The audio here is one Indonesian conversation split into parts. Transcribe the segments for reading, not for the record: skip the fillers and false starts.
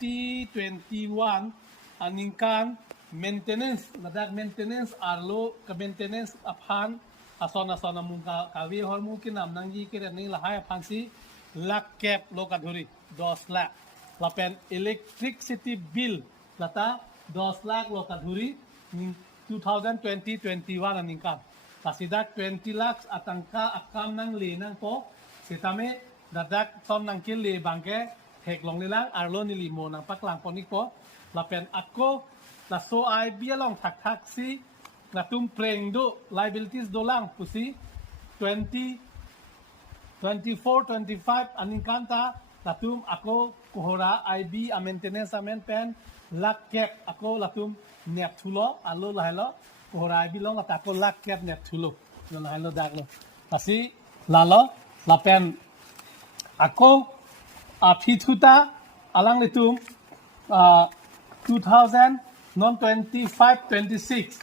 2021 aningkan maintenance ladak maintenance arlo ke maintenance aphan asona mungka kawi hor mungkin nam nang ji kire ning lahai aphan si lak cap lo kadhuri 10 lakh lapen electricity bill lata 10 lakh lo kadhuri 2020-21 aningkan pasidak 20 lakhs atangka akam nang le nang po sitame dadak tom nang kil le bangke hek long nilang arlo ni limo nang paklang ponik po lapen ako la so ai bia long thak si la tum pleng do liabilities do lang pusi 24-25 aning kanta la tum ako kohora IB a maintenance amen pen lak kep ako la tum nep thulo alo la helo kohora IB long la tako lak kep nep thulo la helo dak lo pasi lalo lapen ako apithuta alang litum 2000 non 25-26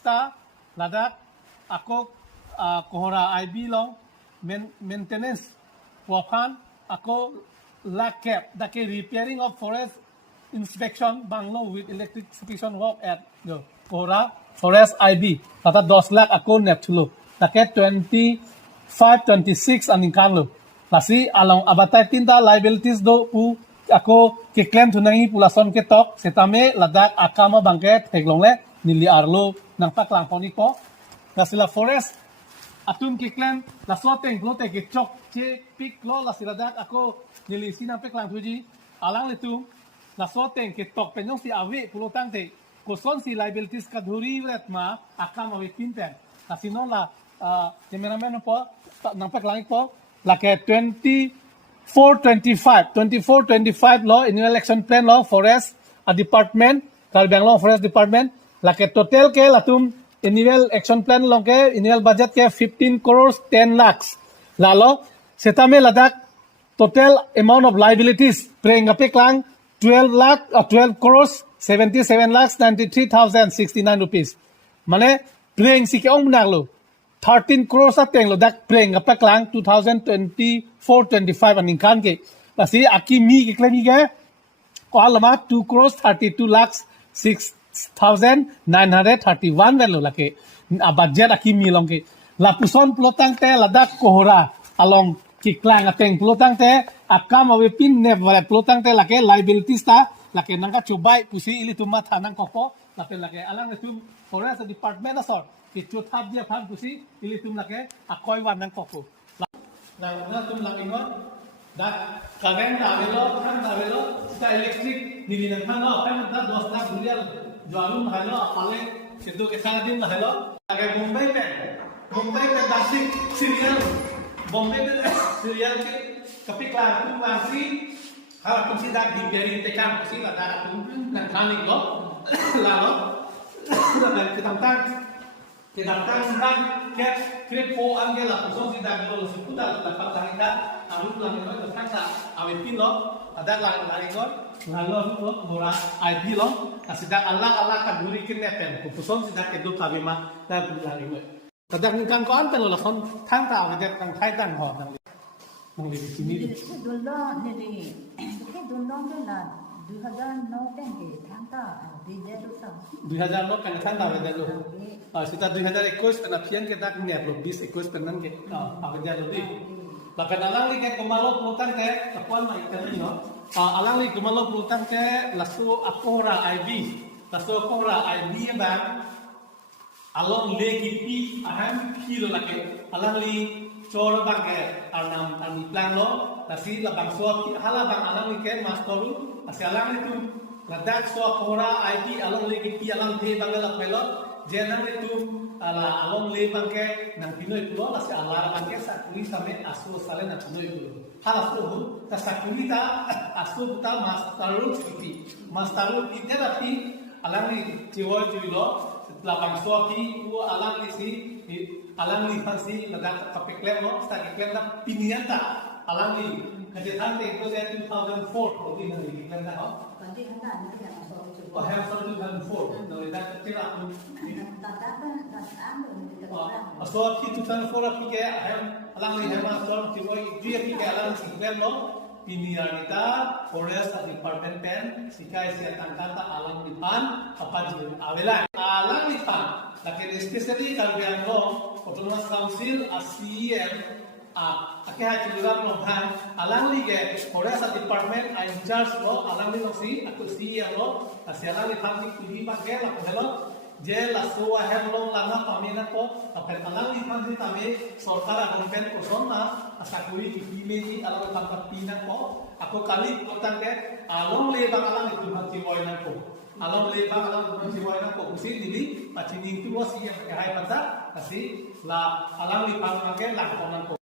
ta ladak ako kohora IB long maintenance wafan ako lak cap dake repairing of forest inspection banglo with electrification work at the kohora forest IB tata 10 lakh ako net thulo dake 25-26 aning kanlo lasi along abatai tinta liabilities do pu ako ke claim tunangi pulason ke tok setame ladak akama bangket heglongle nili arlo nang paklang poni po kasila forest atum ke claim la sloteng blote ke chok che pik lo la siladak ako nili sinang paklang tuji alang letum la sloteng ke tok penyong si awe pulotang te koson si liabilities kadhuri retma akama we pinten kasino la cameraman po nang paklang po la ke 24-25 law annual action plan law forest department Kalbang law forest department la ke total ke latum annual action plan long ke annual budget ke 15 crores 10 lakhs lalo setame ladak total amount of liabilities preng ape klang 12 crores 77 lakhs 93,069 rupees mane preng si ke ong naklo 13 crores ateng lo dak preng apa klang 2024-25 aning kan ke pasi aki mi ke klemi ke ko alama 2 crores 32 lakhs 6,931 lo lake budget aki mi long ke la puson plotang te ladak kohora along ki klang ateng plotang te akam awe pin ne wala plotang te lake liabilities ta lake nangka cobai pusi ili tuma thanang kopo lake alang tu forest department asor itu thap dia phan pusi ili tum lake akoi wan nang kopo na tum lake ngon da current avelo kan avelo sta electric nili nang khang no kan da 10 lakh durial jalum halo apale situ ke sana din halo lake Mumbai pe dasik serial Bombay pe serial ke kapi klang tum wasi hala tum si dak di beri te kam si la da tum nang khani lo la lo da ke tam kan ke po angela so si dak lo si puta la pa ta aru lang no ta ta awe pin lo ada lang ngon lalu lo bora ID lo asidak Allah ka duri kin ne pen ku puson si dak ke do tabe ma da bu lang no tadak ning kan ko an pen lo son thang ta wa de tang thai tang ho nang di sini Dulu ni dulu lah 2009 tenge thangta dijeru sa 2009 kan thang ta wa de lo sita 2021 ana pian ke dak ne lo 20 21 penan ke awe de lo di bahkan alang li ke kumalo pulutan ke kapuan mai kan no alang li kumalo pulutan ke lasu akora IB bang along legi pi aham kilo lake alang li chor bang ke anam ani plan lo tasi la bang so hala bang alang li ke mastoru asi alang li tu ladak so akora IB along legi pi alang the bang la pelo jenang li tu ala along le bang ke nang pinoi pulo la si ala bang ke sakuri same asu sale na pinoi pulo hala so ta sakuri ta asu ta mastaru ti terapi alang li jiwa lo la bang so pi u alang li si alang li fansi ladak kapekle no sta ke klem na piniata alang li kajetan te ko 2004 ko din ni klem na ho Nanti handa ni yang so oh have so 2004 no that tira kun so pi 2004 pi ke have alang li have so ti ko ji pi ke alang si klem no Pinianita Forest Department Pen Sikai Siatang Kata Alang Lipan Apajil Avela Alang Lipan Laki especially Kalbiang Law Autonomous Council ACM Akeh juga melompat alang lige Forest Department in charge lo alang di losi aku CM lo asialang di pagi kuji pakai lah kalau je la suwa hem long lama pamina ko apel alang di pagi tame sorkar akan pen kosona asakui kipime di alang tempat pina ko aku kali kotang ke along le bang alang itu hati wainan ko along le bang alang itu hati wainan ko usi dili pacini itu lo si yang kahai pata kasi la alang di pagi pakai lah konan ko